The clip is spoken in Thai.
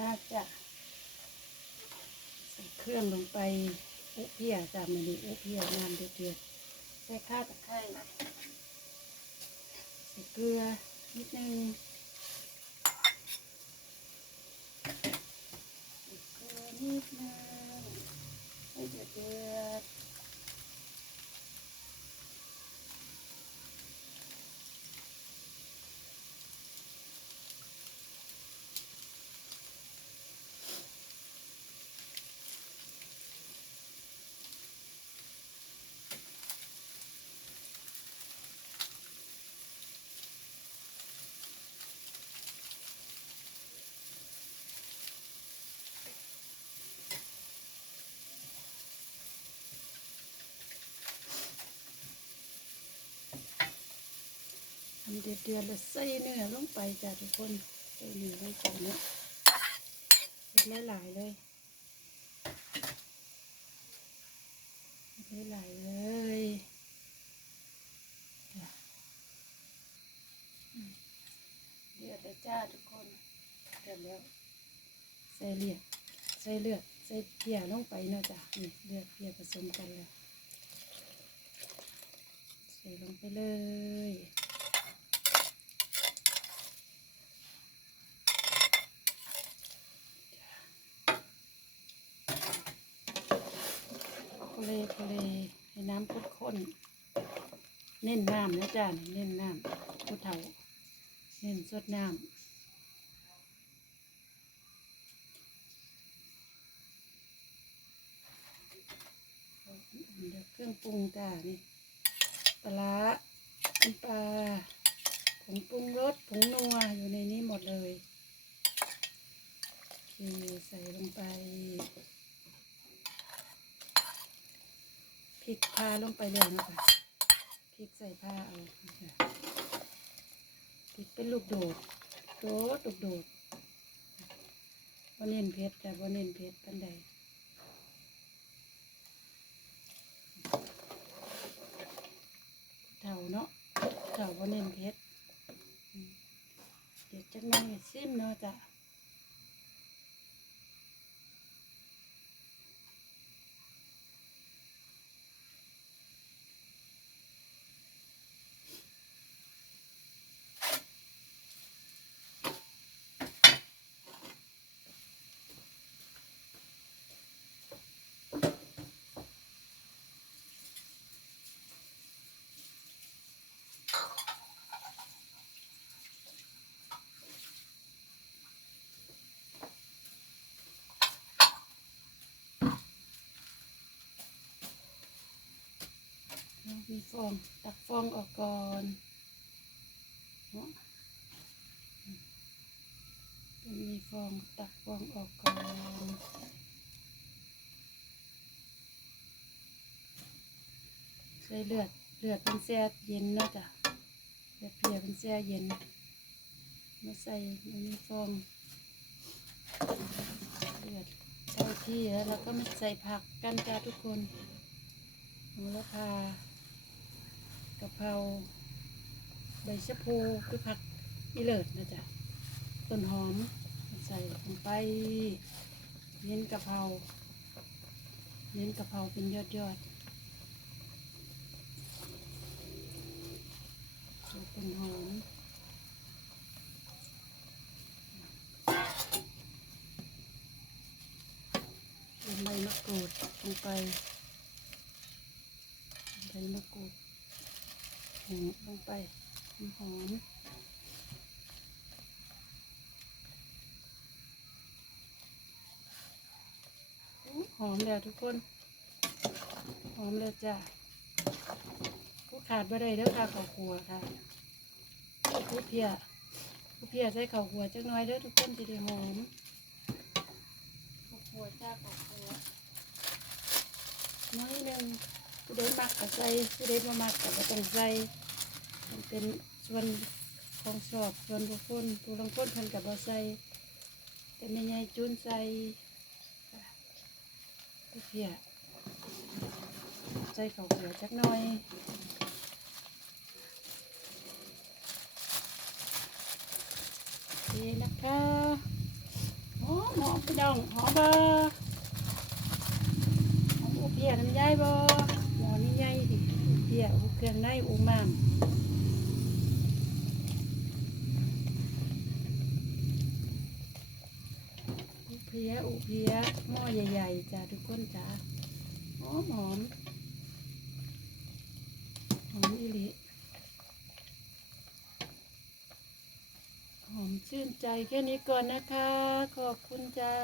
น่าจะใส่เครื่องลงไปอุเพียจ้ะมันนี้อุเพียน้ำเดือดใส่ข้าวตะไคร้ใส่เกลือนิดนึงใส่เกลือนิดนึงให้เดือด เดือดๆทำเดือดเดือดแล้วใส่เนื้อลงไปจ้ะทุกคนใส่เนื้อลงไปเนาะใส่หลายๆเลยใส่หลายๆเลยเดือดแล้วจ้าทุกคนเดือดแล้วใส่เลือดใส่เลือดใส่เพียลงไปเนาะจ้ะนี่เลือดเพียผสมกันแล้วใส่ลงไปเลย เลทะเลให้น้ำข้นๆเน้นน้ำนะจ้าเน้นน้ำผู้เฒ่าเน้นสดน้ำเดี๋ยวเครื่องปรุงจ้านี่ปลาร้าน้ำปลาผงปรุงรสผงนัวอยู่ในนี้หมดเลยโอเคใส่ลงไป พริกพาลงไปเลยนะคะพริกใส่ผ้าเอาพริกเป็นลูกโดดโดดลูกโดดว่าเน้นเผ็ดแต่ว่าเน้นเผ็ดปันใดเท่าเนาะเท่าว่าเน้นเผ็ดอืมเดี๋ยวจะนั่งซิมเนาะจ้ะ มีฟองตักฟองออกก่อนเนาะต้องมีฟองตักฟองออกก่อนใส่เลือดเลือดเป็นแช่เย็นนะจ้ะเลือดเพียเป็นแช่เย็น มาใส่มีฟองเลือดเข้าที่แล้วเราก็มาใส่ผักกันจ้าทุกคนโหระพา กะเพราใบชะพูคือผักอีเลิศนะจ๊ะต้นหอมใส่ลงไป เน้นกะเพราเน้นกะเพราเป็นยอดยอดต้นหอมใบมะกรูดลงไปใบมะกรูด ลงไปหอมหอมแล้วทุกคน หอมแล้วจ้ะผู้ขาดบ่ได้เด้อค่ะข้าวคั่วค่ะผู้เพียผู้เพียใส่ข้าวคั่วจักหน่อยเด้อทุกคนจะได้หอมข้าวคั่วจ้าข้าวคั่วน้อยหนึ่ง ผู้ใดมักก็ใส่ผู้ใดบ่มักก็บ่ต้องใส่มันเป็นส่วนของชอบส่วนบุคคลผู้ลางคนเพิ่นก็บ่ใส่แต่แม่ใหญ่จุนใส่ค่ะเพียใส่ข้าวเขียวจักหน่อยโอเคนะคะหอมพี่น้องหอมบ่หอมอุเพียน้ำยายบ่ มอนี่ใหญ่ดิเพียอุเครื่องในอุมามอุเพียอุเพียหม้อใหญ่ๆจ้ะทุกคนจ้ะหอมหอมหอมอีหลีหอมชื่นใจแค่นี้ก่อนนะคะ ขอบคุณจ้า